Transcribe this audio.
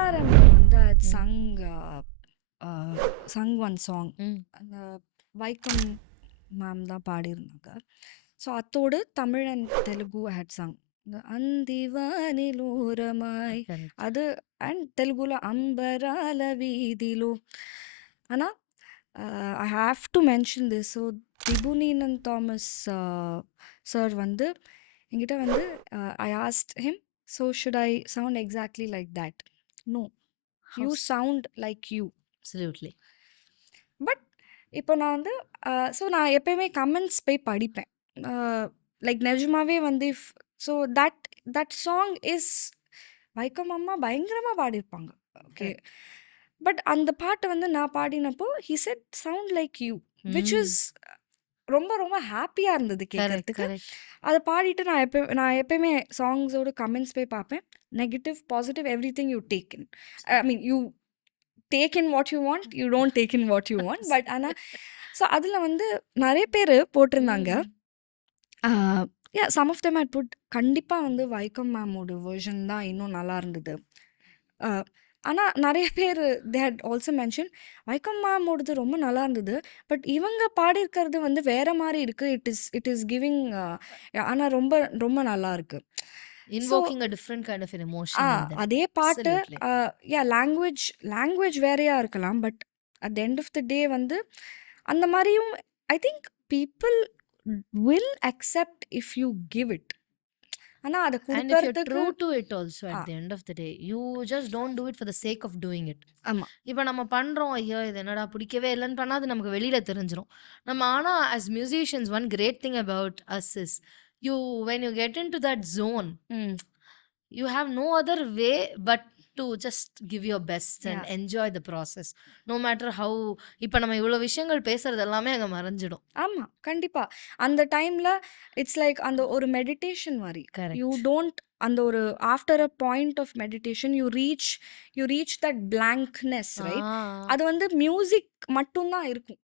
ஏஆர்எம் வந்து had ம். sung sung one song. ம். அந்த வைக்கம் மேம் தான் பாடியிருந்தாங்க. ஸோ அத்தோடு தமிழ் அண்ட் தெலுங்கு had sung. இந்த அந்திவானிலோரமாய் கரெக்ட். அது அண்ட் தெலுங்குல அம்பரால வீதிலோ. ஆனால் I have to mention this. So திபுனீனன் தாமஸ் சார் வந்து என்கிட்ட வந்து I asked him, so should I sound exactly like that? No, you house sound like you. Absolutely. But இப்போ நான் வந்து ஸோ நான் எப்பயுமே கமெண்ட்ஸ் போய் படிப்பேன். லைக் நிஜமாவே வந்து if so that that song is Vaikom அம்மா பயங்கரமாக பாடியிருப்பாங்க. Okay, correct. பட் அந்த பாட்டை வந்து நான் பாடினப்போ he said sound like you, which hmm. Is ரொம்ப ரொம்ப ஹாப்பியாக இருந்தது கரெக்ட், கேட்கறதுக்கு. கரெக்ட். அதை பாடிட்டு நான் எப்பயுமே சாங்ஸோட கமெண்ட்ஸ் போய் பார்ப்பேன். Negative positive everything you take in. I mean you take in what you want, you don't take in what you want. But ஆனால் ஸோ அதில் வந்து நிறைய பேர் போட்டிருந்தாங்க. Hmm. Yeah, some of them had put கண்டிப்பாக வந்து வைக்கம் மேமோட வெர்ஷன் தான் இன்னும் நல்லா இருந்தது. ஆனால் நிறைய பேர் they had also mention Vaikom மேமோடது ரொம்ப நல்லா இருந்தது, பட் இவங்க பாடியிருக்கிறது வந்து வேற மாதிரி இருக்கு. It is giving. ஆனால் ரொம்ப ரொம்ப நல்லா இருக்கு. So invoking a different kind of an emotion in them. அதே பாட்டு அப்சல்யூட்லி. யா லாங்குவேஜ் வேறையா இருக்கலாம், but at the end of the day வந்து அந்த மாதிரியும் I think people will accept if you give it. ஆனால் அதை And if you're கொடுக்கறதுக்கு true to it also ah at the end of the day, you just don't do it for the sake of doing it. ஆமாம். இப்ப நம்ம பண்றோம், ஐயோ! இது என்னடா பிடிக்கவே இல்லன்னு பண்ணா, அது நமக்கு வெளியில தெரிஞ்சிரும். நம்ம ஆனா as musicians, one great thing about us is, you when you get into that zone, ம் you have no other way but to just give your best and yeah enjoy the process. No matter how. இப்ப நம்ம இவ்வளோ விஷயங்கள் பேசுறது எல்லாமே அங்க மறைஞ்சிடும். ஆமாம், கண்டிப்பாக அந்த டைமில் இட்ஸ் லைக் அந்த ஒரு மெடிடேஷன் மாதிரி. You correct. டோன்ட் அந்த ஒரு after a point of meditation you reach that blankness, right? Ah. அது வந்து மியூசிக் மட்டும்தான் இருக்கும்.